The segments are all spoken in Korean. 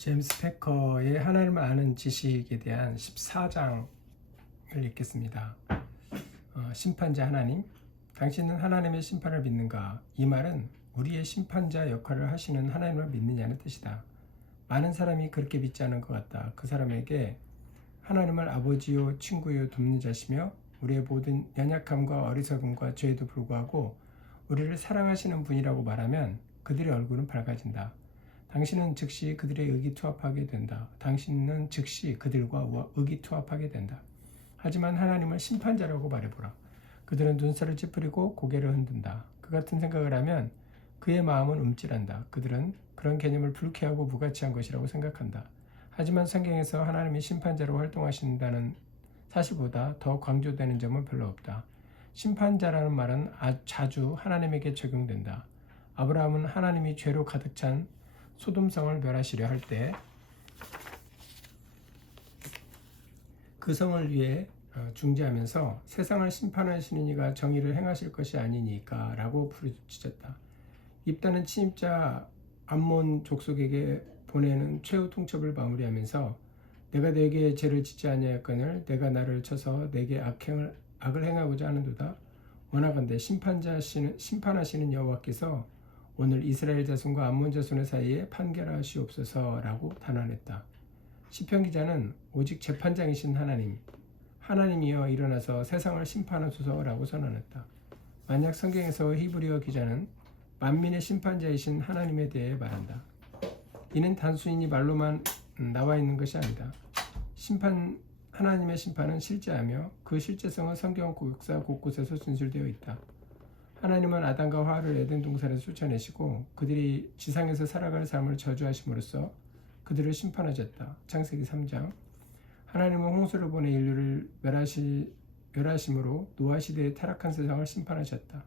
제임스 패커의 하나님을 아는 지식에 대한 14장을 읽겠습니다. 심판자 하나님, 당신은 하나님의 심판을 믿는가? 이 말은 우리의 심판자 역할을 하시는 하나님을 믿느냐는 뜻이다. 많은 사람이 그렇게 믿지 않은 것 같다. 그 사람에게 하나님을 아버지요 친구요 돕는 자시며 우리의 모든 연약함과 어리석음과 죄에도 불구하고 우리를 사랑하시는 분이라고 말하면 그들의 얼굴은 밝아진다. 당신은 즉시 그들의 의기투합하게 된다. 당신은 즉시 그들과 의기투합하게 된다. 하지만 하나님을 심판자라고 말해보라. 그들은 눈살을 찌푸리고 고개를 흔든다. 그 같은 생각을 하면 그의 마음은 움찔한다. 그들은 그런 개념을 불쾌하고 무가치한 것이라고 생각한다. 하지만 성경에서 하나님이 심판자로 활동하신다는 사실보다 더 강조되는 점은 별로 없다. 심판자라는 말은 자주 하나님에게 적용된다. 아브라함은 하나님이 죄로 가득 찬 소돔성을 멸하시려 할 때 그 성을 위해 중재하면서 세상을 심판하시는 이가 정의를 행하실 것이 아니니까 라고 부르짖었다. 입다는 침입자 암몬 족속에게 보내는 최후 통첩을 마무리하면서 내가 내게 죄를 짓지 아니하였거늘 내가 나를 쳐서 내게 악을 행하고자 하는도다. 원하건대 심판하시는 여호와께서 오늘 이스라엘 자손과 암몬 자손의 사이에 판결하시옵소서라고 단언했다. 시편 기자는 오직 재판장이신 하나님이여 일어나서 세상을 심판하소서라고 선언했다. 만약 성경에서 히브리어 기자는 만민의 심판자이신 하나님에 대해 말한다. 이는 단순히 말로만 나와 있는 것이 아니다. 하나님의 심판은 실제하며 그 실제성은 성경 역사 곳곳에서 진술되어 있다. 하나님은 아담과 하와를 에덴 동산에서 쫓아내시고 그들이 지상에서 살아갈 삶을 저주하심으로써 그들을 심판하셨다. 창세기 3장. 하나님은 홍수를 보내 인류를 멸하심으로 노아 시대의 타락한 세상을 심판하셨다.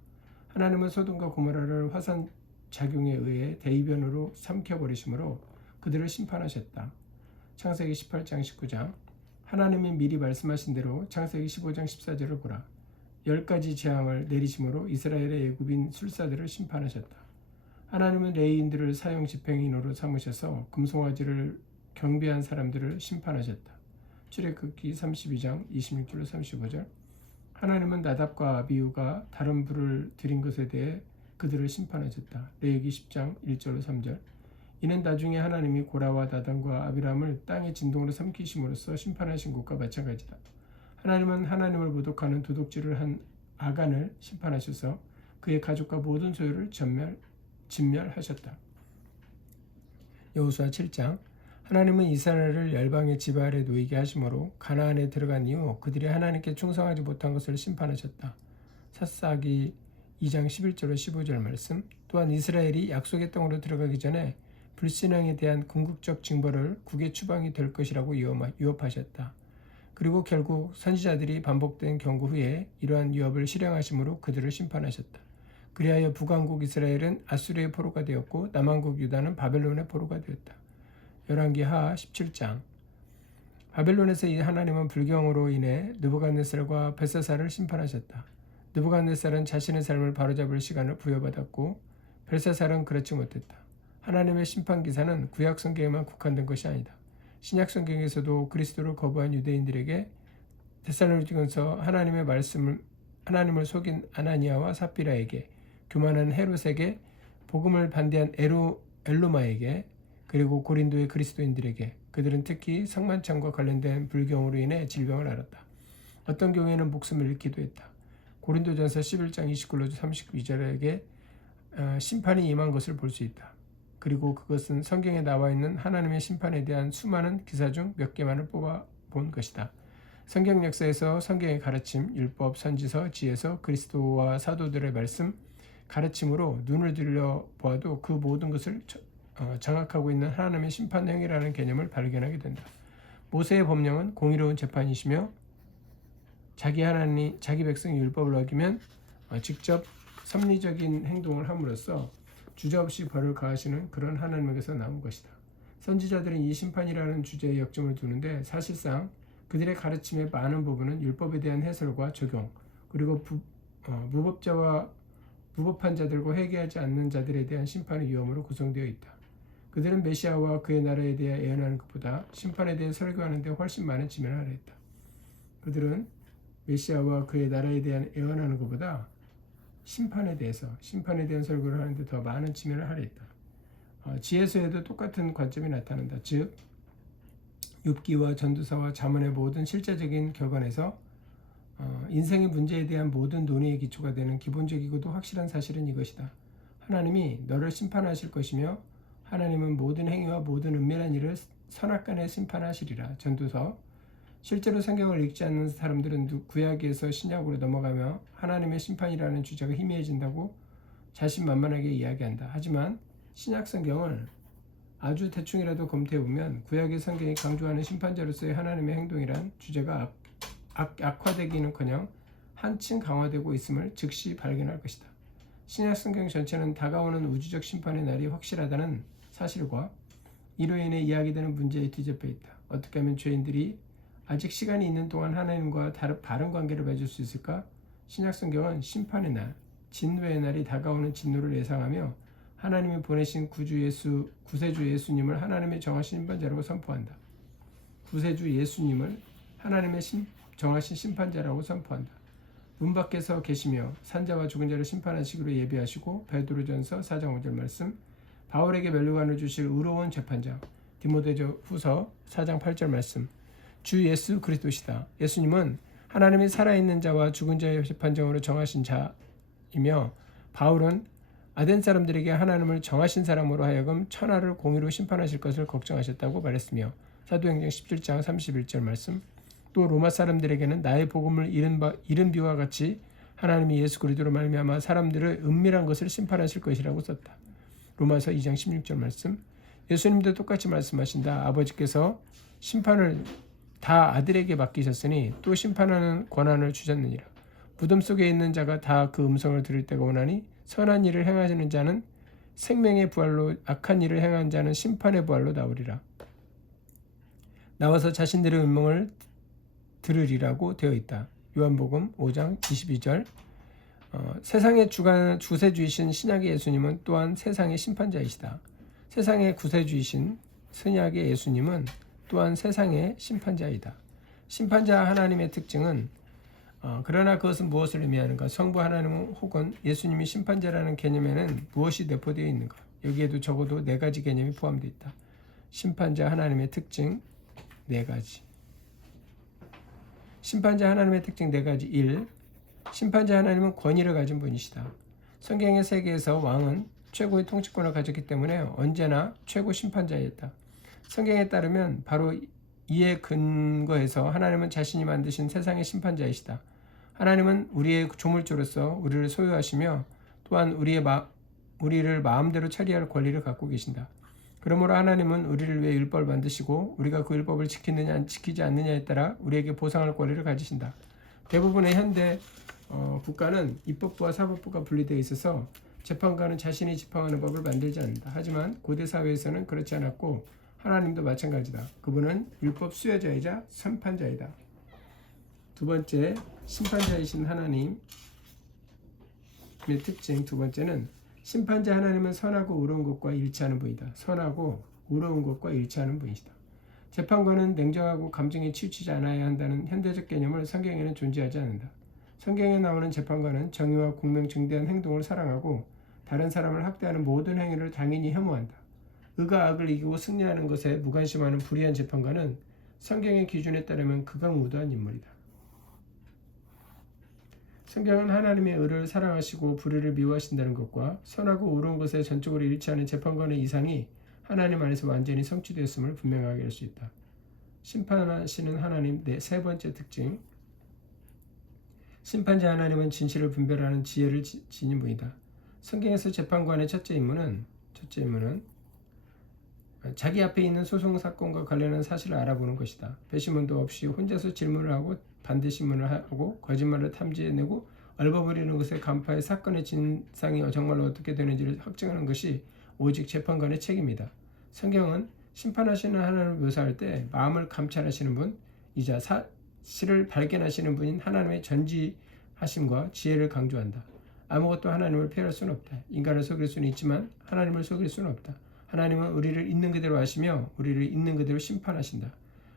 하나님은 소돔과 고모라를 화산 작용에 의해 대이변으로 삼켜버리심으로 그들을 심판하셨다. 창세기 18장 19장. 하나님이 미리 말씀하신 대로 창세기 15장 14절을 보라. 10가지 재앙을 내리심으로 이스라엘의 애굽인 술사들을 심판하셨다. 하나님은 레위인들을 사형 집행인으로 삼으셔서 금송아지를 경배한 사람들을 심판하셨다. 출애굽기 32장 26절로 35절. 하나님은 나답과 아비후가 다른 불을 들인 것에 대해 그들을 심판하셨다. 레위기 10장 1절로 3절. 이는 나중에 하나님이 고라와 다단과 아비람을 땅의 진동으로 삼키심으로써 심판하신 것과 마찬가지다. 하나님은 하나님을 모독하는 도둑질을 한 아간을 심판하셔서 그의 가족과 모든 소유를 진멸하셨다. 여호수아 7장. 하나님은 이스라엘을 열방의 지배 아래 놓이게 하심으로 가나안에 들어간 이후 그들이 하나님께 충성하지 못한 것을 심판하셨다. 사사기 2장 11절로 15절 말씀. 또한 이스라엘이 약속의 땅으로 들어가기 전에 불신앙에 대한 궁극적 징벌을 국의 추방이 될 것이라고 유업하셨다. 그리고 결국 선지자들이 반복된 경고 후에 이러한 유업을 실행하심으로 그들을 심판하셨다. 그리하여 북왕국 이스라엘은 아수르의 포로가 되었고 남왕국 유다는 바벨론의 포로가 되었다. 열왕기하 17장. 바벨론에서 하나님은 불경으로 인해 느부갓네살과 벨사살을 심판하셨다. 느부갓네살은 자신의 삶을 바로잡을 시간을 부여받았고 벨사살은 그렇지 못했다. 하나님의 심판 기사는 구약 성경에만 국한된 것이 아니다. 신약 성경에서도 그리스도를 거부한 유대인들에게 데살로니가서 하나님을 속인 아나니아와 삽비라에게, 교만한 헤롯에게, 복음을 반대한 엘루마에게, 그리고 고린도의 그리스도인들에게, 그들은 특히 성만찬과 관련된 불경으로 인해 질병을 앓았다. 어떤 경우에는 목숨을 잃기도 했다. 고린도전서 11장 29절 32절에게 심판이 임한 것을 볼 수 있다. 그리고 그것은 성경에 나와 있는 하나님의 심판에 대한 수많은 기사 중 몇 개만을 뽑아본 것이다. 성경 역사에서 성경의 가르침, 율법, 선지서, 지혜서, 그리스도와 사도들의 말씀, 가르침으로 눈을 들여보아도 그 모든 것을 장악하고 있는 하나님의 심판 행위라는 개념을 발견하게 된다. 모세의 법령은 공의로운 재판이시며 자기 백성이 율법을 어기면 직접 섭리적인 행동을 함으로써 주저없이 벌을 가하시는 그런 하나님에게서 나온 것이다. 선지자들은 이 심판이라는 주제에 역점을 두는데 사실상 그들의 가르침의 많은 부분은 율법에 대한 해설과 적용, 그리고 무법한 자들과 회개하지 않는 자들에 대한 심판의 위험으로 구성되어 있다. 그들은 메시아와 그의 나라에 대해 예언하는 것보다 심판에 대해 설교하는 데 훨씬 많은 지면을 하려 했다. 그들은 메시아와 그의 나라에 대한 예언하는 것보다 심판에 대한 설교를 하는데 더 많은 지면을 하려 했다. 지혜서에도 똑같은 관점이 나타난다. 즉 욥기와 전도서와 잠언의 모든 실제적인 격언에서 인생의 문제에 대한 모든 논의의 기초가 되는 기본적이고도 확실한 사실은 이것이다. 하나님이 너를 심판하실 것이며 하나님은 모든 행위와 모든 은밀한 일을 선악간에 심판하시리라. 전도서. 실제로 성경을 읽지 않는 사람들은 구약에서 신약으로 넘어가며 하나님의 심판이라는 주제가 희미해진다고 자신만만하게 이야기한다. 하지만 신약 성경을 아주 대충이라도 검토해보면 구약의 성경이 강조하는 심판자로서의 하나님의 행동이란 주제가 악화되기는커녕 한층 강화되고 있음을 즉시 발견할 것이다. 신약 성경 전체는 다가오는 우주적 심판의 날이 확실하다는 사실과 이로 인해 이야기되는 문제에 뒤집혀 있다. 어떻게 하면 죄인들이 아직 시간이 있는 동안 하나님과 바른 관계를 맺을 수 있을까? 신약 성경은 심판의 날, 진노의 날이 다가오는 진노를 예상하며 하나님이 보내신 구세주 예수님을 하나님의 정하신 심판자라고 선포한다. 구세주 예수님을 하나님의 정하신 심판자라고 선포한다. 문 밖에서 계시며 산자와 죽은 자를 심판하시기로 예비하시고 베드로전서 4장 5절 말씀, 바울에게 면류관을 주실 의로운 재판장, 디모데후서 4장 8절 말씀, 주 예수 그리스도시다. 예수님은 하나님이 살아있는 자와 죽은 자의 재판장으로 정하신 자이며 바울은 아덴 사람들에게 하나님을 정하신 사람으로 하여금 천하를 공의로 심판하실 것을 걱정하셨다고 말했으며 사도행전 17장 31절 말씀, 또 로마 사람들에게는 나의 복음을 잃은 비와 같이 하나님이 예수 그리스도로 말미암아 사람들을 은밀한 것을 심판하실 것이라고 썼다. 로마서 2장 16절 말씀. 예수님도 똑같이 말씀하신다. 아버지께서 심판을 다 아들에게 맡기셨으니 또 심판하는 권한을 주셨느니라. 무덤 속에 있는 자가 다 그 음성을 들을 때가 오나니 선한 일을 행하시는 자는 생명의 부활로, 악한 일을 행한 자는 심판의 부활로 나오리라. 나와서 자신들의 음성을 들으리라고 되어 있다. 요한복음 5장 22절. 세상의 구세주이신 신약의 예수님은 또한 세상의 심판자이시다. 세상의 구세주이신 신약의 예수님은 또한 세상의 심판자이다. 심판자 하나님의 특징은 그러나 그것은 무엇을 의미하는가? 성부 하나님 혹은 예수님이 심판자라는 개념에는 무엇이 내포되어 있는가? 여기에도 적어도 4가지 개념이 포함되어 있다. 심판자 하나님의 특징 4가지. 심판자 하나님의 특징 4가지. 1. 심판자 하나님은 권위를 가진 분이시다. 성경의 세계에서 왕은 최고의 통치권을 가졌기 때문에 언제나 최고 심판자였다. 성경에 따르면 바로 이에 근거해서 하나님은 자신이 만드신 세상의 심판자이시다. 하나님은 우리의 조물주로서 우리를 소유하시며 또한 우리를 마음대로 처리할 권리를 갖고 계신다. 그러므로 하나님은 우리를 위해 율법을 만드시고 우리가 그 율법을 지키지 않느냐에 따라 우리에게 보상할 권리를 가지신다. 대부분의 현대 국가는 입법부와 사법부가 분리되어 있어서 재판관은 자신이 집행하는 법을 만들지 않는다. 하지만 고대 사회에서는 그렇지 않았고 하나님도 마찬가지다. 그분은 율법 수여자이자 심판자이다. 2번째, 심판자이신 하나님의 특징 2번째는 심판자 하나님은 선하고 의로운 것과 일치하는 분이다. 선하고 의로운 것과 일치하는 분이시다. 재판관은 냉정하고 감정에 치우치지 않아야 한다는 현대적 개념을 성경에는 존재하지 않는다. 성경에 나오는 재판관은 정의와 공명 증대한 행동을 사랑하고 다른 사람을 학대하는 모든 행위를 당연히 혐오한다. 의가 악을 이기고 승리하는 것에 무관심하는 불의한 재판관은 성경의 기준에 따르면 극악무도한 인물이다. 성경은 하나님의 의를 사랑하시고 불의를 미워하신다는 것과 선하고 의로운 것에 전적으로 일치하는 재판관의 이상이 하나님 안에서 완전히 성취되었음을 분명하게 할 수 있다. 심판하시는 하나님 3번째 특징. 심판자 하나님은 진실을 분별하는 지혜를 지닌 분이다. 성경에서 재판관의 첫째 임무는 자기 앞에 있는 소송 사건과 관련한 사실을 알아보는 것이다. 배심원도 없이 혼자서 질문을 하고 반대신문을 하고 거짓말을 탐지해내고 얼버무리는 것에 간파해 사건의 진상이 정말로 어떻게 되는지를 확증하는 것이 오직 재판관의 책임이다. 성경은 심판하시는 하나님을 묘사할 때 마음을 감찰하시는 분이자 사실을 발견하시는 분인 하나님의 전지하심과 지혜를 강조한다. 아무것도 하나님을 폐할 수는 없다. 인간을 속일 수는 있지만 하나님을 속일 수는 없다. 하나님은 우리를 있는 그대로 하시며 우리를 있는 그대로 심판하신다.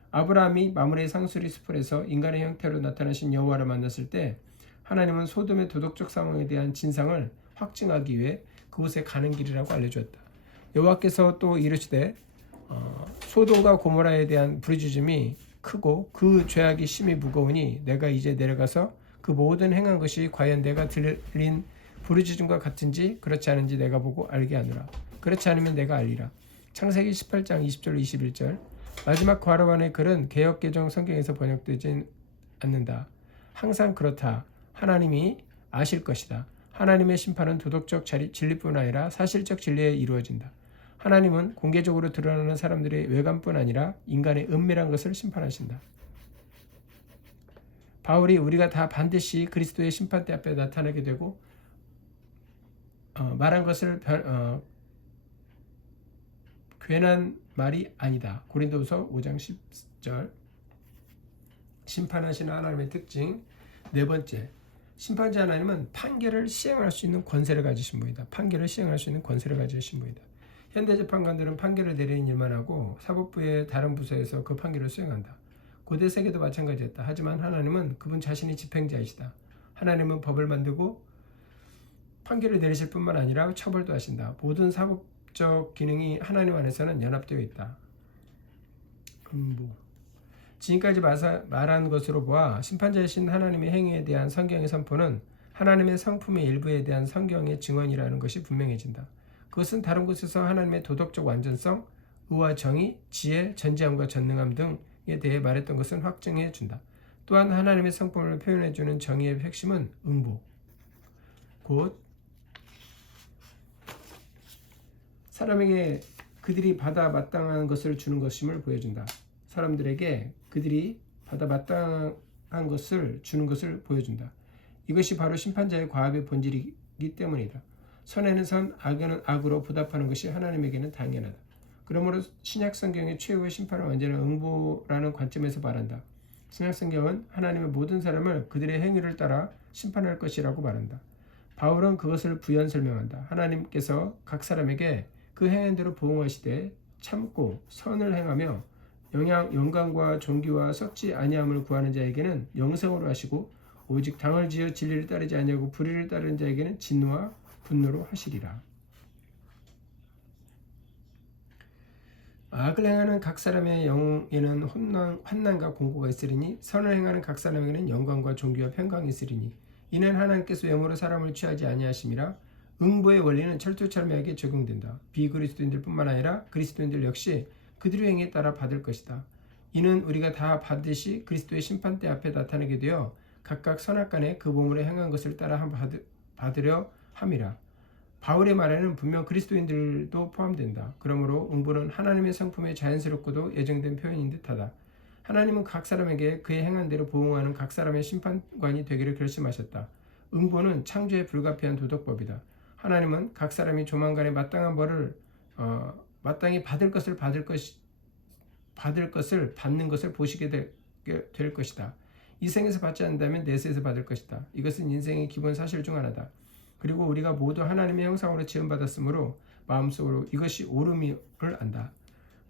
아브라함이 마므레 상수리 숲에서 인간의 형태로 나타나신 여호와를 만났을 때 하나님은 소돔의 도덕적 상황에 대한 진상을 확증하기 위해 그곳에 가는 길이라고 알려주었다. 여호와께서 또 이르시되 소돔과 고모라에 대한 부르짖음이 크고 그 죄악이 심히 무거우니 내가 이제 내려가서 그 모든 행한 것이 과연 내가 들린 부르짖음과 같은지 그렇지 않은지 내가 보고 알게 하노라. 그렇지 않으면 내가 알리라. 창세기 18장 20절 21절. 마지막 괄호안의 글은 개역개정 성경에서 번역되지 않는다. 항상 그렇다. 하나님이 아실 것이다. 하나님의 심판은 도덕적 진리뿐 아니라 사실적 진리에 이루어진다. 하나님은 공개적으로 드러나는 사람들의 외관뿐 아니라 인간의 은밀한 것을 심판하신다. 바울이 우리가 다 반드시 그리스도의 심판대 앞에 나타나게 되고 말한 것을 괜한 말이 아니다. 고린도후서 5장 10절. 심판하시는 하나님의 특징. 네 번째, 심판자 하나님은 판결을 시행할 수 있는 권세를 가지신 분이다. 판결을 시행할 수 있는 권세를 가지신 분이다. 현대재판관들은 판결을 내리는 일만 하고 사법부의 다른 부서에서 그 판결을 수행한다. 고대 세계도 마찬가지였다. 하지만 하나님은 그분 자신이 집행자이시다. 하나님은 법을 만들고 판결을 내리실 뿐만 아니라 처벌도 하신다. 모든 사법적 기능이 하나님 안에서는 연합되어 있다. 지금까지 말한 것으로 보아 심판자이신 하나님의 행위에 대한 성경의 선포는 하나님의 성품의 일부에 대한 성경의 증언이라는 것이 분명해진다. 그것은 다른 곳에서 하나님의 도덕적 완전성, 의와 정의, 지혜, 전지함과 전능함 등에 대해 말했던 것은 확증해 준다. 또한 하나님의 성품을 표현해 주는 정의의 핵심은 응보, 곧 사람에게 그들이 받아 마땅한 것을 주는 것임을 보여준다. 사람들에게 그들이 받아 마땅한 것을 주는 것을 보여준다. 이것이 바로 심판자의 과업의 본질이기 때문이다. 선에는 선, 악에는 악으로 보답하는 것이 하나님에게는 당연하다. 그러므로 신약성경의 최후의 심판은 언제나 응보라는 관점에서 말한다. 신약성경은 하나님의 모든 사람을 그들의 행위를 따라 심판할 것이라고 말한다. 바울은 그것을 부연 설명한다. 하나님께서 각 사람에게 그 행한 대로 보응하시되 참고 선을 행하며 영광과 존귀와 썩지 아니함을 구하는 자에게는 영생으로 하시고 오직 당을 지어 진리를 따르지 아니하고 불의를 따르는 자에게는 진노와 분노로 하시리라. 악을 행하는 각 사람의 영에는 환난과 공고가 있으리니 선을 행하는 각 사람에게는 영광과 존귀와 평강이 있으리니 이는 하나님께서 영으로 사람을 취하지 아니하심이라. 응보의 원리는 철두철미하게 적용된다. 비그리스도인들 뿐만 아니라 그리스도인들 역시 그들의 행위에 따라 받을 것이다. 이는 우리가 다 반드시 그리스도의 심판대 앞에 나타나게 되어 각각 선악간에 그 몸으로 행한 것을 따라 받으려 함이라. 바울의 말에는 분명 그리스도인들도 포함된다. 그러므로 응보는 하나님의 성품에 자연스럽고도 예정된 표현인 듯하다. 하나님은 각 사람에게 그의 행한 대로 보응하는 각 사람의 심판관이 되기를 결심하셨다. 응보는 창조에 불가피한 도덕법이다. 하나님은 각 사람이 조만간에 마땅한 벌을 마땅히 받을 것을 받는 것을 보시게 될 것이다. 이 생에서 받지 않는다면 내세에서 받을 것이다. 이것은 인생의 기본 사실 중 하나다. 그리고 우리가 모두 하나님의 형상으로 지음받았으므로 마음속으로 이것이 옳음을 안다.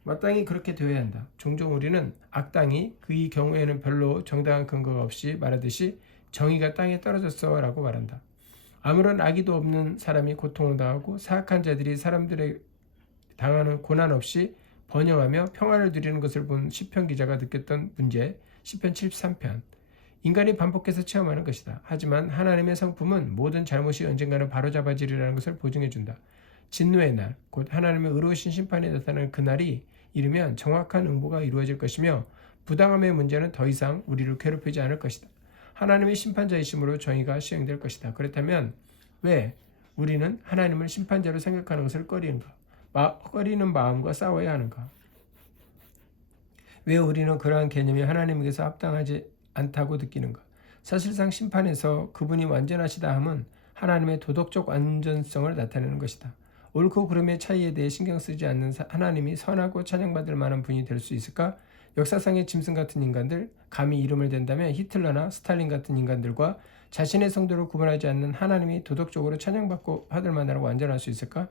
마땅히 그렇게 되어야 한다. 종종 우리는 악당이 그의 경우에는 별로 정당한 근거가 없이 말하듯이 정의가 땅에 떨어졌어 라고 말한다. 아무런 악의도 없는 사람이 고통을 당하고 사악한 자들이 사람들의 당하는 고난 없이 번영하며 평안을 누리는 것을 본 시편 기자가 느꼈던 문제, 시편 73편. 인간이 반복해서 체험하는 것이다. 하지만 하나님의 성품은 모든 잘못이 언젠가는 바로잡아지리라는 것을 보증해준다. 진노의 날, 곧 하나님의 의로우신 심판이 나타나는 그날이 이르면 정확한 응보가 이루어질 것이며 부당함의 문제는 더 이상 우리를 괴롭히지 않을 것이다. 하나님의 심판자이심으로 정의가 시행될 것이다. 그렇다면 왜 우리는 하나님을 심판자로 생각하는 것을 꺼리는가? 꺼리는 마음과 싸워야 하는가? 왜 우리는 그러한 개념이 하나님에게서 합당하지 않다고 느끼는가? 사실상 심판에서 그분이 완전하시다 함은 하나님의 도덕적 완전성을 나타내는 것이다. 옳고 그름의 차이에 대해 신경 쓰지 않는 하나님이 선하고 찬양받을 만한 분이 될 수 있을까? 역사상의 짐승 같은 인간들, 감히 이름을 댄다면 히틀러나 스탈린 같은 인간들과 자신의 성도를 구분하지 않는 하나님이 도덕적으로 찬양받고 받을 만하고 완전할 수 있을까?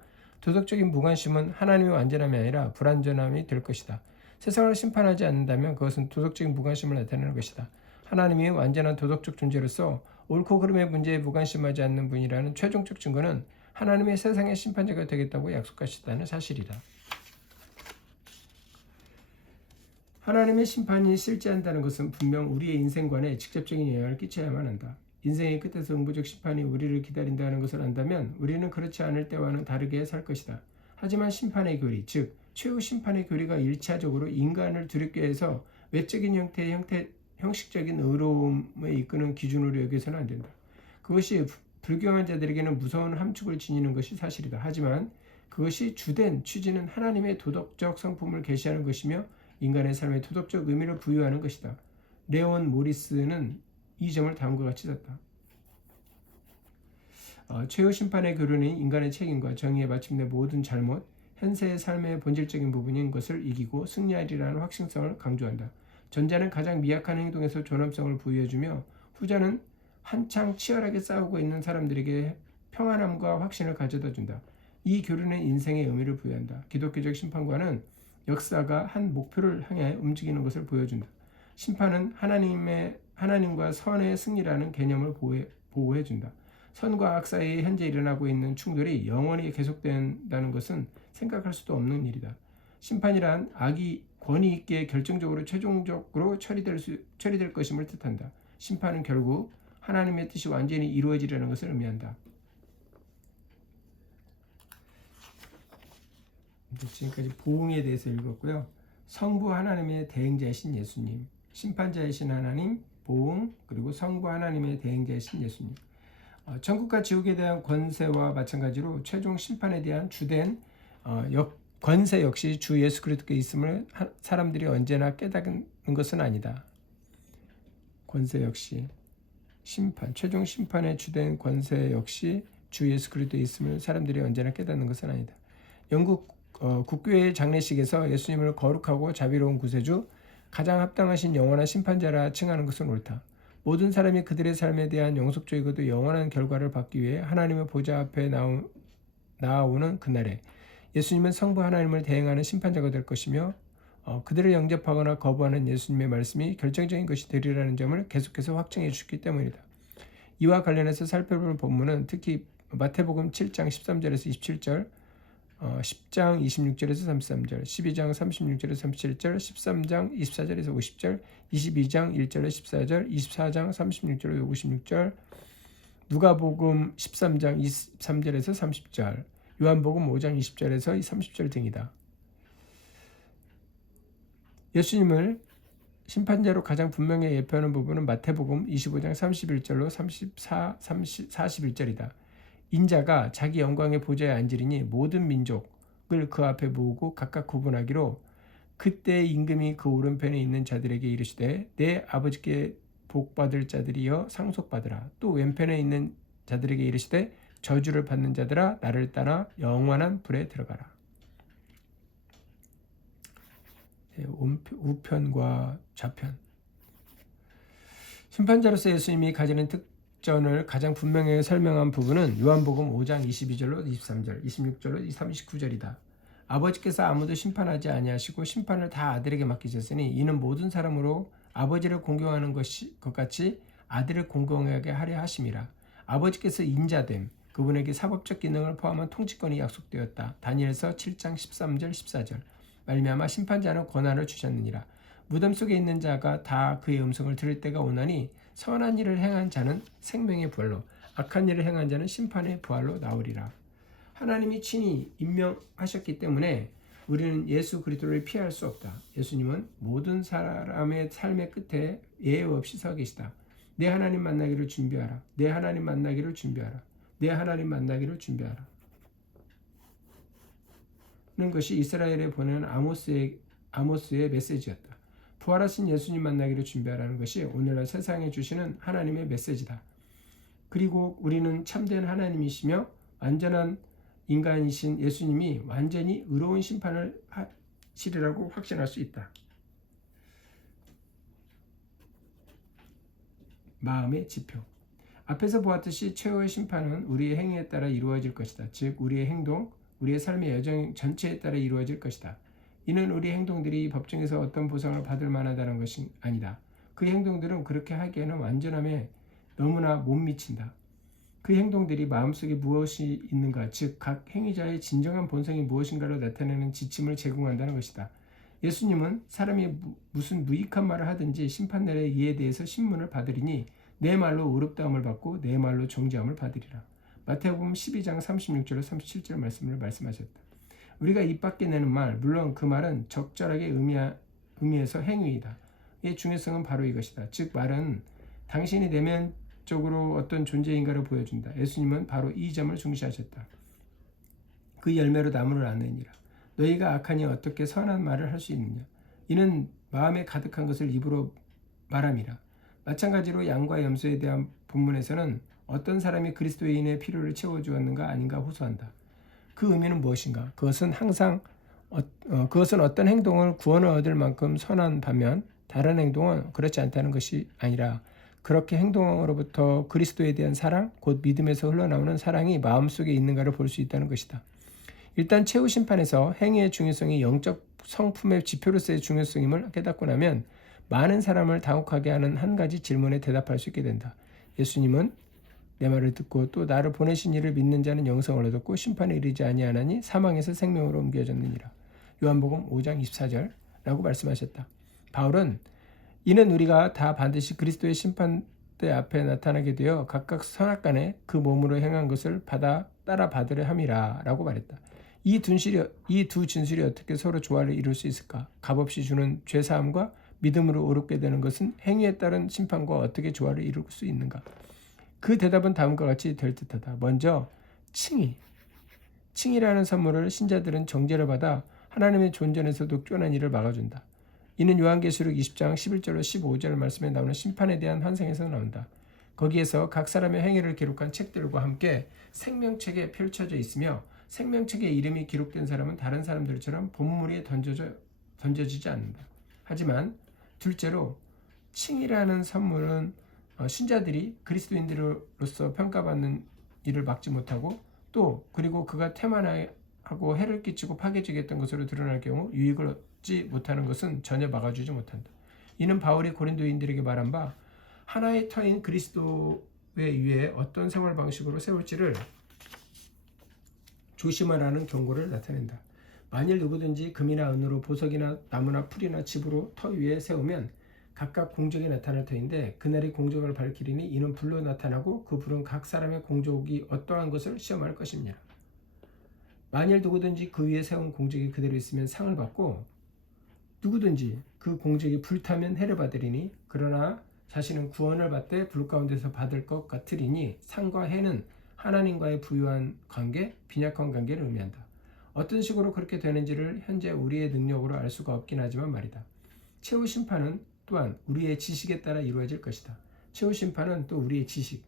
도덕적인 무관심은 하나님의 완전함이 아니라 불완전함이 될 것이다. 세상을 심판하지 않는다면 그것은 도덕적인 무관심을 나타내는 것이다. 하나님이 완전한 도덕적 존재로서 옳고 그름의 문제에 무관심하지 않는 분이라는 최종적 증거는 하나님의 세상의 심판자가 되겠다고 약속하셨다는 사실이다. 하나님의 심판이 실제한다는 것은 분명 우리의 인생관에 직접적인 영향을 끼쳐야만 한다. 인생의 끝에서 응부적 심판이 우리를 기다린다는 것을 안다면 우리는 그렇지 않을 때와는 다르게 살 것이다. 하지만 심판의 교리, 즉 최후 심판의 교리가 일차적으로 인간을 두렵게 해서 외적인 형식적인 의로움에 이끄는 기준으로 여겨서는 안 된다. 그것이 불경한 자들에게는 무서운 함축을 지니는 것이 사실이다. 하지만 그것이 주된 취지는 하나님의 도덕적 성품을 계시하는 것이며 인간의 삶에 도덕적 의미를 부여하는 것이다. 레온 모리스는 이 점을 다음과 같이 썼다. 최후 심판의 교류는 인간의 책임과 정의에 마침내 모든 잘못, 현세의 삶의 본질적인 부분인 것을 이기고 승리하리라는 확신성을 강조한다. 전자는 가장 미약한 행동에서 존엄성을 부여해주며 후자는 한창 치열하게 싸우고 있는 사람들에게 평안함과 확신을 가져다 준다. 이 교류는 인생의 의미를 부여한다. 기독교적 심판관은 역사가 한 목표를 향해 움직이는 것을 보여준다. 심판은 하나님과 선의 승리라는 개념을 보호해준다. 선과 악 사이에 현재 일어나고 있는 충돌이 영원히 계속된다는 것은 생각할 수도 없는 일이다. 심판이란 악이 권위 있게 결정적으로 최종적으로 처리될 것임을 뜻한다. 심판은 결국 하나님의 뜻이 완전히 이루어지려는 것을 의미한다. 지금까지 보응에 대해서 읽었고요. 성부 하나님의 대행자이신 예수님, 심판자이신 하나님, 보응, 그리고 성부 하나님의 대행자이신 예수님. 천국과 지옥에 대한 권세와 마찬가지로 최종 심판에 대한 주된 권세 역시 주 예수 그리스도께 있음을 사람들이 언제나 깨닫는 것은 아니다. 권세 역시 최종 심판의 주된 권세 역시 주 예수 그리스도에 있음을 사람들이 언제나 깨닫는 것은 아니다. 영국 국교회의 장례식에서 예수님을 거룩하고 자비로운 구세주, 가장 합당하신 영원한 심판자라 칭하는 것은 옳다. 모든 사람이 그들의 삶에 대한 영속적이고도 영원한 결과를 받기 위해 하나님의 보좌 앞에 나아오는 그날에 예수님은 성부 하나님을 대행하는 심판자가 될 것이며 그들을 영접하거나 거부하는 예수님의 말씀이 결정적인 것이 되리라는 점을 계속해서 확증해 주셨기 때문이다. 이와 관련해서 살펴볼 본문은 특히 마태복음 7장 13절에서 27절, 10장 26절에서 33절, 12장 36절에서 37절, 13장 24절에서 50절, 22장 1절에서 14절, 24장 36절에서 56절, 누가복음 13장 23절에서 30절, 요한복음 5장 20절에서 30절 등이다. 예수님을 심판자로 가장 분명히 예표하는 부분은 마태복음 25장 31절로 41절이다. 인자가 자기 영광의 보좌에 앉으리니 모든 민족을 그 앞에 모으고 각각 구분하기로 그때의 임금이 그 오른편에 있는 자들에게 이르시되 내 아버지께 복받을 자들이여 상속받으라. 또 왼편에 있는 자들에게 이르시되 저주를 받는 자들아 나를 따라 영원한 불에 들어가라. 우편과 좌편. 심판자로서 예수님이 가지는 특전을 가장 분명하게 설명한 부분은 요한복음 5장 22절로 23절, 26절로 39절이다. 아버지께서 아무도 심판하지 아니하시고 심판을 다 아들에게 맡기셨으니 이는 모든 사람으로 아버지를 공경하는 것 같이 아들을 공경하게 하려 하심이라. 아버지께서 인자됨, 그분에게 사법적 기능을 포함한 통치권이 약속되었다. 다니엘서 7장 13절 14절. 말미암아 심판자는 권한을 주셨느니라. 무덤 속에 있는 자가 다 그의 음성을 들을 때가 오나니 선한 일을 행한 자는 생명의 부활로, 악한 일을 행한 자는 심판의 부활로 나오리라. 하나님이 친히 임명하셨기 때문에 우리는 예수 그리스도를 피할 수 없다. 예수님은 모든 사람의 삶의 끝에 예외 없이 서 계시다. 내 하나님 만나기를 준비하라. 내 하나님 만나기를 준비하라. 내 하나님 만나기를 준비하라. 는 것이 이스라엘에 보낸 아모스의 메시지였다. 부활하신 예수님 만나기를 준비하라는 것이 오늘날 세상에 주시는 하나님의 메시지다. 그리고 우리는 참된 하나님이시며 완전한 인간이신 예수님이 완전히 의로운 심판을 하시리라고 확신할 수 있다. 마음의 지표. 앞에서 보았듯이 최후의 심판은 우리의 행위에 따라 이루어질 것이다. 즉 우리의 행동, 우리의 삶의 여정 전체에 따라 이루어질 것이다. 이는 우리 행동들이 법정에서 어떤 보상을 받을 만하다는 것이 아니다. 그 행동들은 그렇게 하기에는 완전함에 너무나 못 미친다. 그 행동들이 마음속에 무엇이 있는가, 즉 각 행위자의 진정한 본성이 무엇인가를 나타내는 지침을 제공한다는 것이다. 예수님은 사람이 무슨 무익한 말을 하든지 심판날에 이에 대해서 신문을 받으리니 내 말로 의롭다함을 받고 내 말로 정죄함을 받으리라. 마태복음 12장 36절로 37절 말씀을 말씀하셨다. 우리가 입 밖에 내는 말, 물론 그 말은 적절하게 의미해서 행위이다. 의 중요성은 바로 이것이다. 즉 말은 당신이 내면적으로 어떤 존재인가를 보여준다. 예수님은 바로 이 점을 중시하셨다. 그 열매로 나무를 아느니라. 너희가 악하니 어떻게 선한 말을 할 수 있느냐. 이는 마음에 가득한 것을 입으로 말함이라. 마찬가지로 양과 염소에 대한 본문에서는 어떤 사람이 그리스도인의 필요를 채워주었는가 아닌가 호소한다. 그 의미는 무엇인가? 그것은 어떤 행동을 구원을 얻을 만큼 선한 반면 다른 행동은 그렇지 않다는 것이 아니라 그렇게 행동으로부터 그리스도에 대한 사랑, 곧 믿음에서 흘러나오는 사랑이 마음속에 있는가를 볼 수 있다는 것이다. 일단 최후 심판에서 행위의 중요성이 영적 성품의 지표로서의 중요성임을 깨닫고 나면 많은 사람을 당혹하게 하는 한 가지 질문에 대답할 수 있게 된다. 예수님은 내 말을 듣고 또 나를 보내신 이를 믿는 자는 영생을 얻었고 심판에 이르지 아니하나니 사망에서 생명으로 옮겨졌느니라. 요한복음 5장 24절라고 말씀하셨다. 바울은 이는 우리가 다 반드시 그리스도의 심판대 앞에 나타나게 되어 각각 선악간에 그 몸으로 행한 것을 따라 받으려 함이라 라고 말했다. 이 두 진술이 어떻게 서로 조화를 이룰 수 있을까? 값없이 주는 죄사함과 믿음으로 의롭게 되는 것은 행위에 따른 심판과 어떻게 조화를 이룰 수 있는가? 그 대답은 다음과 같이 될 듯하다. 먼저 칭의라는 선물을 신자들은 정죄를 받아 하나님의 존전에서도 쫓겨난 일을 막아준다. 이는 요한계시록 20장 11절로 15절 말씀에 나오는 심판에 대한 환상에서 나온다. 거기에서 각 사람의 행위를 기록한 책들과 함께 생명책에 펼쳐져 있으며 생명책에 이름이 기록된 사람은 다른 사람들처럼 본물에 던져지지 않는다. 하지만 둘째로 칭이라는 선물은 신자들이 그리스도인들로서 평가받는 일을 막지 못하고 그리고 그가 태만하고 해를 끼치고 파괴적이 했던 것으로 드러날 경우 유익을 얻지 못하는 것은 전혀 막아주지 못한다. 이는 바울이 고린도인들에게 말한 바 하나의 터인 그리스도의 위에 어떤 생활 방식으로 세울지를 조심하라는 경고를 나타낸다. 만일 누구든지 금이나 은으로 보석이나 나무나 풀이나 집으로 터 위에 세우면 각각 공적이 나타날 터인데 그날이 공적을 밝히리니 이는 불로 나타나고 그 불은 각 사람의 공적이 어떠한 것을 시험할 것입니다. 만일 누구든지 그 위에 세운 공적이 그대로 있으면 상을 받고 누구든지 그 공적이 불타면 해를 받으리니 그러나 자신은 구원을 받되 불 가운데서 받을 것 같으리니 상과 해는 하나님과의 부유한 관계, 빈약한 관계를 의미한다. 어떤 식으로 그렇게 되는지를 현재 우리의 능력으로 알 수가 없긴 하지만 말이다. 최후 심판은 또한 우리의 지식에 따라 이루어질 것이다. 최후 심판은 또 우리의 지식.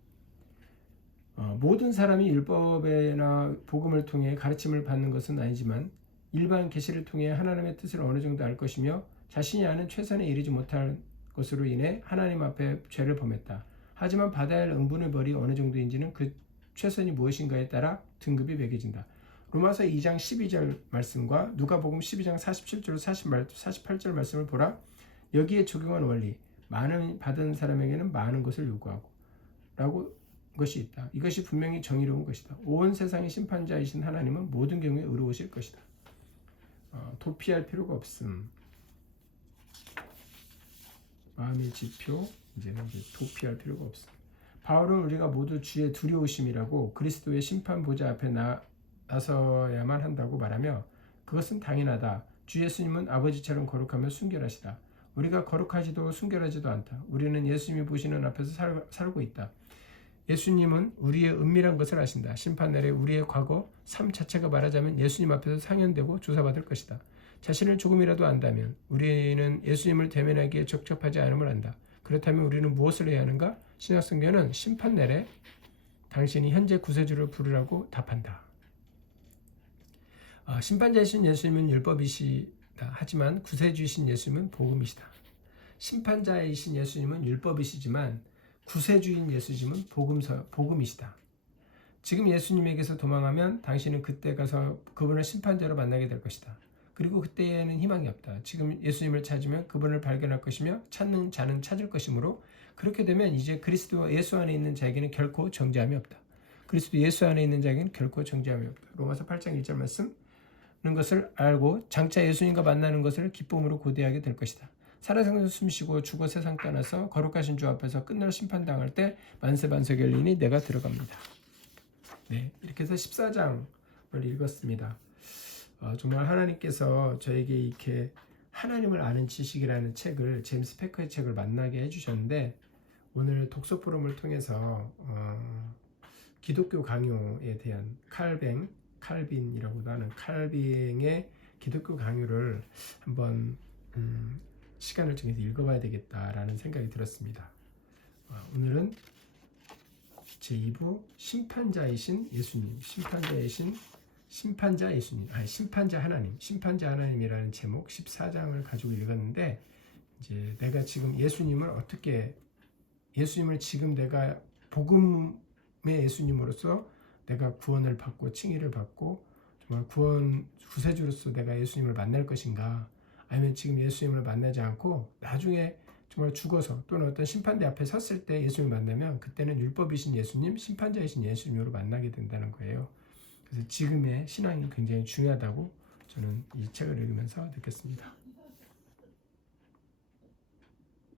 모든 사람이 율법이나 복음을 통해 가르침을 받는 것은 아니지만 일반 계시를 통해 하나님의 뜻을 어느 정도 알 것이며 자신이 아는 최선에 이르지 못할 것으로 인해 하나님 앞에 죄를 범했다. 하지만 받아야 할 응분의 벌이 어느 정도인지는 그 최선이 무엇인가에 따라 등급이 매겨진다. 로마서 2장 12절 말씀과 누가복음 12장 47절 48절 말씀을 보라. 여기에 적용한 원리, 많은 받은 사람에게는 많은 것을 요구하고 라고 것이 있다. 이것이 분명히 정의로운 것이다. 온 세상의 심판자이신 하나님은 모든 경우에 의로우실 것이다. 도피할 필요가 없음. 마음의 지표, 이제는 도피할 필요가 없음. 바울은 우리가 모두 주의 두려우심이라고 그리스도의 심판보좌 앞에 나서야만 한다고 말하며 그것은 당연하다. 주 예수님은 아버지처럼 거룩하며 순결하시다. 우리가 거룩하지도 순결하지도 않다. 우리는 예수님이 보시는 앞에서 살고 있다. 예수님은 우리의 은밀한 것을 아신다. 심판날에 우리의 과거, 삶 자체가 말하자면 예수님 앞에서 상연되고 조사받을 것이다. 자신을 조금이라도 안다면 우리는 예수님을 대면하기에 적합하지 않음을 안다. 그렇다면 우리는 무엇을 해야 하는가? 신약성경은 심판날에 당신이 현재 구세주를 부르라고 답한다. 심판자이신 예수님은 율법이시다. 하지만 구세주이신 예수님은 복음이시다. 심판자이신 예수님은 율법이시지만 구세주인 예수님은 복음이시다. 지금 예수님에게서 도망하면 당신은 그때 가서 그분을 심판자로 만나게 될 것이다. 그리고 그때에는 희망이 없다. 지금 예수님을 찾으면 그분을 발견할 것이며 찾는 자는 찾을 것이므로 그렇게 되면 이제 그리스도 예수 안에 있는 자에게는 결코 정죄함이 없다. 그리스도 예수 안에 있는 자에게는 결코 정죄함이 없다. 로마서 8장 1절 말씀 는 것을 알고 장차 예수님과 만나는 것을 기쁨으로 고대하게 될 것이다. 살아생에서 숨쉬고 죽어 세상 떠나서 거룩하신 주 앞에서 끝날 심판당할 때 만세반세 결리니 내가 들어갑니다. 네, 이렇게 해서 14장을 읽었습니다. 정말 하나님께서 저에게 이렇게 하나님을 아는 지식이라는 책을 제임스 패커의 책을 만나게 해주셨는데 오늘 독서 포럼을 통해서 기독교 강요에 대한 칼빈이라고도 하는 칼빈의 기독교 강요를 한번 시간을 정해서 읽어봐야 되겠다라는 생각이 들었습니다. 오늘은 제2부 심판자이신 예수님, 심판자 예수님, 심판자 하나님이라는 제목 14장을 가지고 읽었는데 이제 내가 지금 예수님을 지금 내가 복음의 예수님으로서 내가 구원을 받고 칭의를 받고 정말 구세주로서 내가 예수님을 만날 것인가, 아니면 지금 예수님을 만나지 않고 나중에 정말 죽어서 또는 어떤 심판대 앞에 섰을 때 예수님을 만나면 그때는 율법이신 예수님, 심판자이신 예수님으로 만나게 된다는 거예요. 그래서 지금의 신앙이 굉장히 중요하다고 저는 이 책을 읽으면서 느꼈습니다.